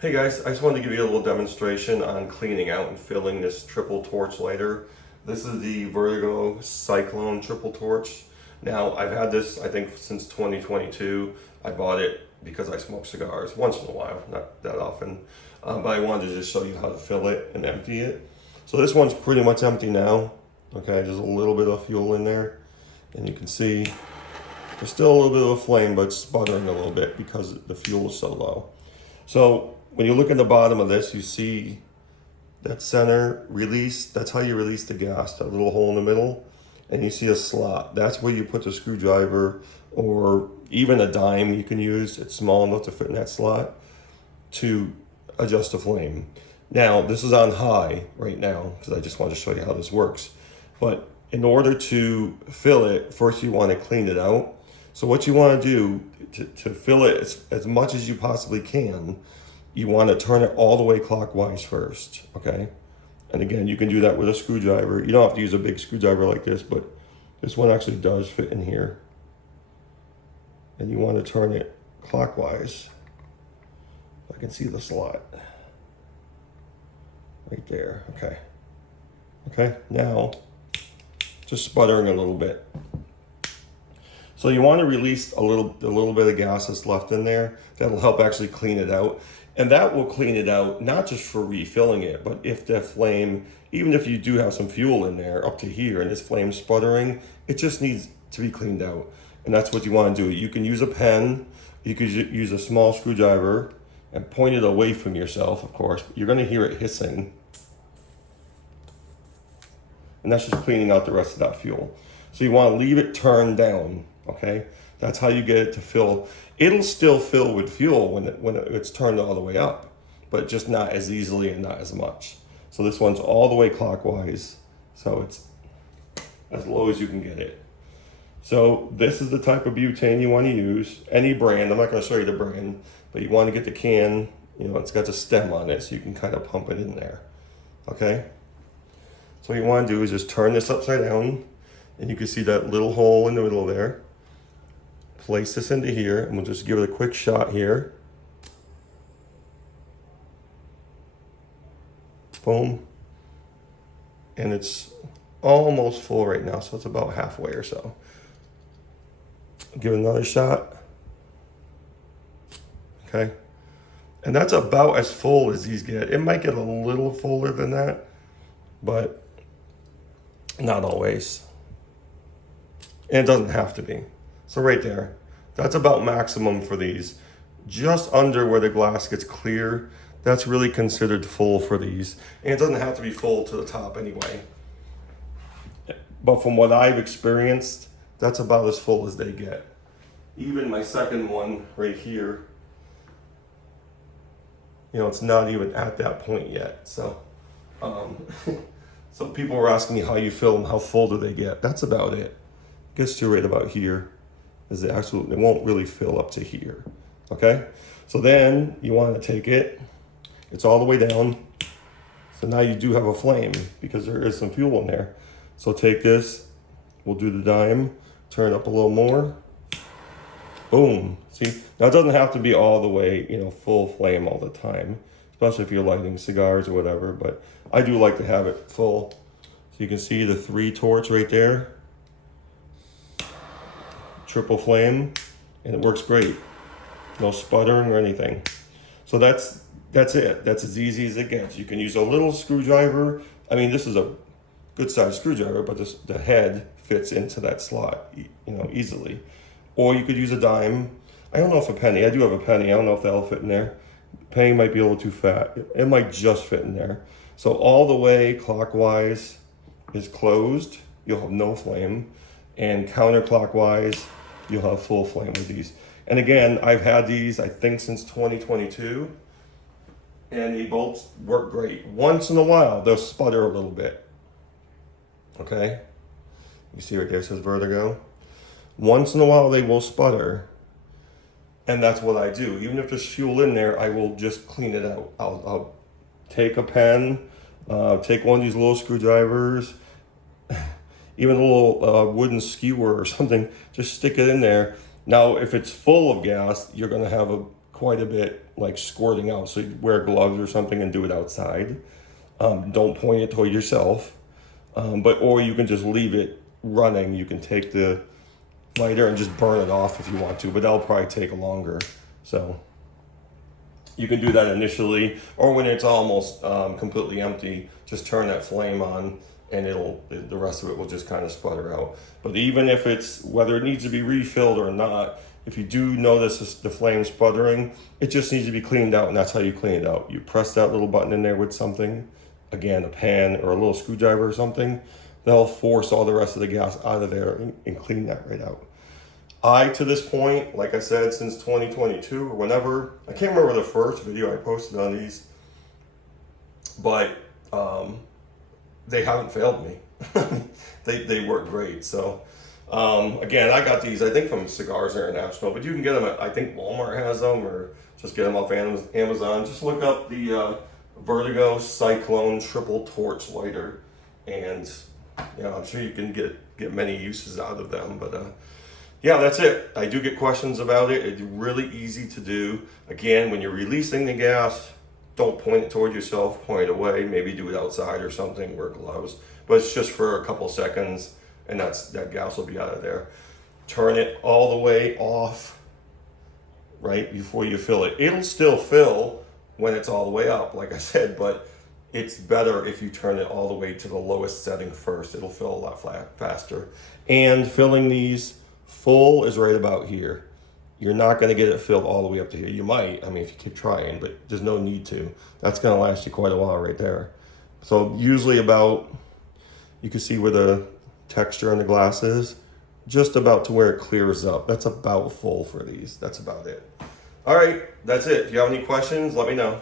Hey guys, I just wanted to give you a little demonstration on cleaning out and filling this triple torch lighter. This is the Vertigo Cyclone triple torch. Now, I've had this, I think, since 2022. I bought it because I smoke cigars once in a while, not that often. But I wanted to just show you how to fill it and empty it. So this one's pretty much empty now. Okay, there's a little bit of fuel in there. And you can see there's still a little bit of a flame, but it's sputtering a little bit because the fuel is so low. So when you look at the bottom of this, you see that center release. That's how you release the gas, that little hole in the middle. And you see a slot. That's where you put the screwdriver or even a dime you can use. It's small enough to fit in that slot to adjust the flame. Now, this is on high right now because I just want to show you how this works. But in order to fill it, first you want to clean it out. So what you want to do to fill it as much as you possibly can, you want to turn it all the way clockwise first, okay? And again, you can do that with a screwdriver. You don't have to use a big screwdriver like this, but this one actually does fit in here. And you want to turn it clockwise. I can see the slot right there, okay. Okay, now, just sputtering a little bit. So you want to release a little bit of gas that's left in there. That'll help actually clean it out. And that will clean it out, not just for refilling it, but if the flame, even if you do have some fuel in there up to here and this flame's sputtering, it just needs to be cleaned out. And that's what you want to do. You can use a pen, you could use a small screwdriver and point it away from yourself, of course. You're going to hear it hissing. And that's just cleaning out the rest of that fuel. So you want to leave it turned down, okay? That's how you get it to fill. It'll still fill with fuel when it's turned all the way up, but just not as easily and not as much. So this one's all the way clockwise, so it's as low as you can get it. So this is the type of butane you want to use. Any brand, I'm not going to show you the brand, but you want to get the can, you know, it's got the stem on it, so you can kind of pump it in there, okay? So what you want to do is just turn this upside down, and you can see that little hole in the middle there. Place this into here, and we'll just give it a quick shot here. Boom. And it's almost full right now, so it's about halfway or so. Give it another shot. Okay. And that's about as full as these get. It might get a little fuller than that, but not always. And it doesn't have to be. So right there, that's about maximum for these. Just under where the glass gets clear, that's really considered full for these. And it doesn't have to be full to the top anyway. But from what I've experienced, that's about as full as they get. Even my second one right here, you know, it's not even at that point yet. So, so people were asking me how you fill them, how full do they get? That's about it. Gets to right about here. Is it won't really fill up to here, okay? So then you want to take it, it's all the way down. So now you do have a flame because there is some fuel in there. So take this, we'll do the dime, turn it up a little more. Boom, see? Now it doesn't have to be all the way, you know, full flame all the time, especially if you're lighting cigars or whatever, but I do like to have it full. So you can see the 3 torch right there. Triple flame, and it works great. No sputtering or anything. So that's it. That's as easy as it gets. You can use a little screwdriver. I mean, this is a good sized screwdriver, but the head fits into that slot, you know, easily. Or you could use a dime. I don't know if a penny. I do have a penny. I don't know if that'll fit in there. Penny might be a little too fat. It might just fit in there. So all the way clockwise is closed. You'll have no flame, and counterclockwise you'll have full flame with these. And again, I've had these, I think, since 2022, and they both work great. Once in a while, they'll sputter a little bit, okay? You see right there, it says Vertigo. Once in a while, they will sputter, and that's what I do. Even if there's fuel in there, I will just clean it out. I'll take a pen, take one of these little screwdrivers, even a little wooden skewer or something, just stick it in there. Now, if it's full of gas, you're gonna have quite a bit, like squirting out. So you wear gloves or something and do it outside. Don't point it toward yourself. Or you can just leave it running. You can take the lighter and just burn it off if you want to, but that'll probably take longer. So you can do that initially, or when it's almost completely empty, just turn that flame on and the rest of it will just kind of sputter out. But even if whether it needs to be refilled or not, if you do notice the flame sputtering, it just needs to be cleaned out, and that's how you clean it out. You press that little button in there with something, again, a pan or a little screwdriver or something, that'll force all the rest of the gas out of there and clean that right out. To this point, like I said, since 2022 or whenever, I can't remember the first video I posted on these, but they haven't failed me. they work great. So again, I got these, I think from Cigars International, but you can get them at, I think Walmart has them, or just get them off Amazon. Just look up the Vertigo Cyclone triple torch lighter, and I'm sure you can get many uses out of them. But yeah, that's it. I do get questions about it. It's really easy to do. Again, when you're releasing the gas, don't point it toward yourself, point it away. Maybe do it outside or something, wear gloves. But it's just for a couple seconds, and that gas will be out of there. Turn it all the way off right before you fill it. It'll still fill when it's all the way up, like I said, but it's better if you turn it all the way to the lowest setting first. It'll fill a lot faster. And filling these full is right about here. You're not going to get it filled all the way up to here. You might, if you keep trying, but there's no need to. That's going to last you quite a while right there. So usually you can see where the texture in the glass is, just about to where it clears up. That's about full for these. That's about it. All right, that's it. If you have any questions, let me know.